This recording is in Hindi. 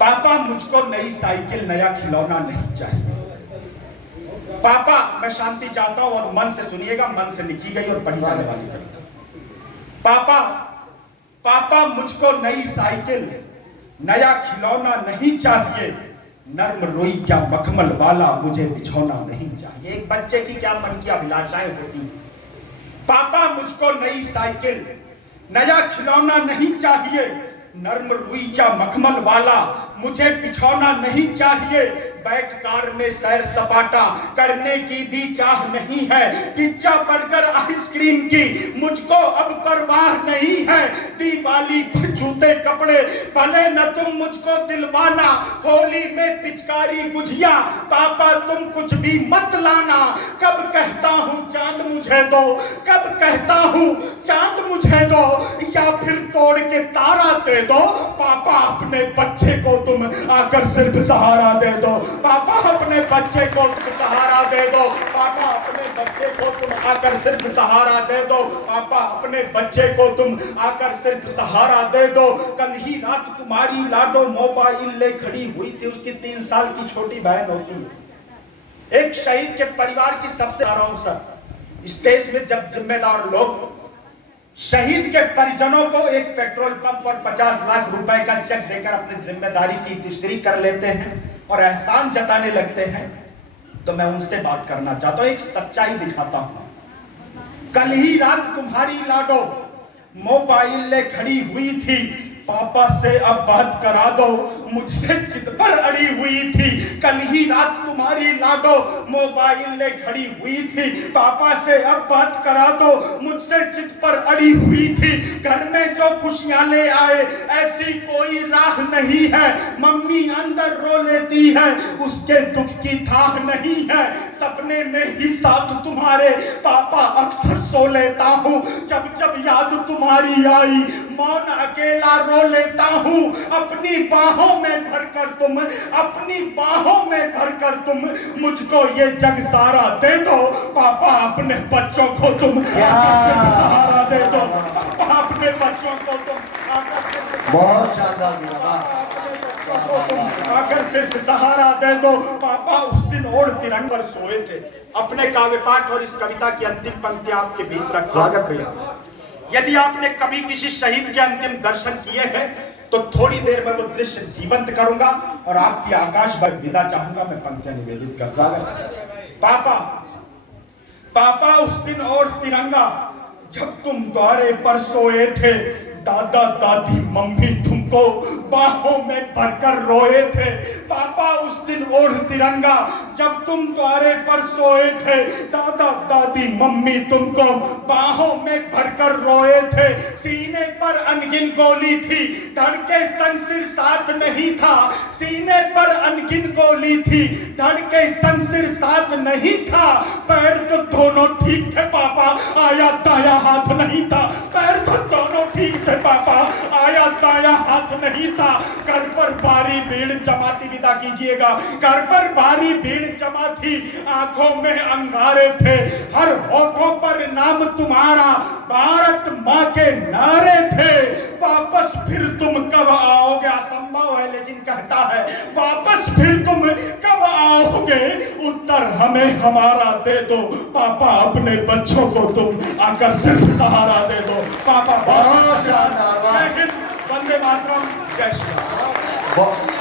पापा मुझको नई साइकिल नया खिलौना नहीं चाहिए। पापा, मैं शांति चाहता हूं और मन से सुनिएगा, मन से लिखी गई और पढ़ी जाने वाली कविता। पापा, पापा मुझको नई साइकिल नया खिलौना नहीं चाहिए, नर्म रोई क्या मखमल वाला मुझे बिछौना नहीं चाहिए। एक बच्चे की क्या मन की अभिलाषाएं होती हैं। पापा मुझको नई साइकिल नया खिलौना नहीं चाहिए, नर्म रुई क्या मखमल वाला मुझे बिछौना नहीं चाहिए। बैठ कार में सैर सपाटा करने की भी चाह नहीं है, पिज्जा बर्गर आइसक्रीम की मुझको अब परवाह नहीं है। दिवाली जूते कपड़े भले न तुम मुझको दिलवाना, होली में पिचकारी गुझिया पापा तुम कुछ भी मत लाना। कब कहता हूँ चांद मुझे दो, कब कहता हूँ चांद मुझे दो, या फिर तोड़ के तारा दे दो। पापा अपने बच्चे को तुम आकर सिर्फ सहारा दे दो। पापा अपने बच्चे को तुम सहारा दे दो। पापा अपने बच्चे को तुम आकर सिर्फ सहारा दे दो। पापा अपने बच्चे को तुम आकर सिर्फ सहारा दे दो। कल ही रात तुम्हारी लाडो मोबाइल ले खड़ी हुई थी, उसकी 3 साल की छोटी बहन होती है। एक शहीद के परिवार की सबसे सर स्टेज में जब जिम्मेदार लोग शहीद के परिजनों को एक पेट्रोल पंप और 50 लाख रुपए का चेक देकर अपनी जिम्मेदारी की तीसरी कर लेते हैं और एहसान जताने लगते हैं, तो मैं उनसे बात करना चाहता हूं, एक सच्चाई दिखाता हूं। कल ही रात तुम्हारी लाडो मोबाइल ले खड़ी हुई थी, पापा से अब बात करा दो, मुझसे जिद पर अड़ी हुई थी। कल ही रात तुम्हारी लाडो मोबाइल ले खड़ी हुई थी, पापा से अब बात करा दो, मुझसे जिद पर अड़ी हुई थी। घर में जो खुशियां ले आए ऐसी कोई राह नहीं है, मम्मी अंदर रो लेती है उसके दुख की थाह नहीं है। सपने में ही साथ तुम्हारे पापा अक्सर सो लेता हूँ, जब जब याद तुम्हारी आई मौन अकेला रो लेता हूँ। अपनी बाहों में भरकर तुम, अपनी बाहों में भरकर तुम मुझको ये जग सारा दे दो। पापा अपने बच्चों को तुम सहारा दे दो। पापा अपने बच्चों को तुम बहुत शानदार आकर सिर्फ सहारा दे दो। पापा उस दिन ओढ़ तिरंग पर सोए थे। अपने काव्य पाठ और इस कविता की अंतिम पंक्ति आपके बीच रख स्वागत भैया। यदि आपने कभी किसी शहीद के अंतिम दर्शन किए हैं तो थोड़ी देर में वो दृश्य जीवंत करूंगा और आपकी आकाश पर विदा चाहूंगा। मैं पंक्तियां निवेदित कर स्वागत। पापा, पापा उस दिन ओढ़ तिरंगा जब तुम द्वारे पर सोए थे, दादा दादी मम्मी तुमको बाहों में भरकर रोए थे। पापा उस दिन ओढ़ तिरंगा जब तुम द्वारे पर सोए थे, दादा दादी मम्मी तुमको बाहों में भरकर रोए थे। सीने पर अनगिन गोली थी, धड़ के संग सिर साथ नहीं था। सीने पर अनगिन गोली थी, धड़ के संग सिर साथ नहीं था। पैर तो दोनों ठीक थे पापा, आया दाया हाथ नहीं था। पैर तो दोनों ठीक थे पापा, आया दाया हाथ नहीं था। घर पर भारी भीड़ जमा थी, विदा कीजिएगा। घर पर भारी भीड़ जमा थी, आंखों में अंगारे थे, हर होठों पर नाम तुम्हारा, भारत माँ के नारे थे। वापस फिर तुम कब आओगे, असंभव है लेकिन कहता है वापस फिर तुम कब आओगे, उत्तर हमें हमारा दे दो। पापा अपने बच्चों को तुम आकर सिर्फ सहारा दे दो। पापा बहुत शानदार। जय हिंद, वंदे मातरम, जय श्री राम।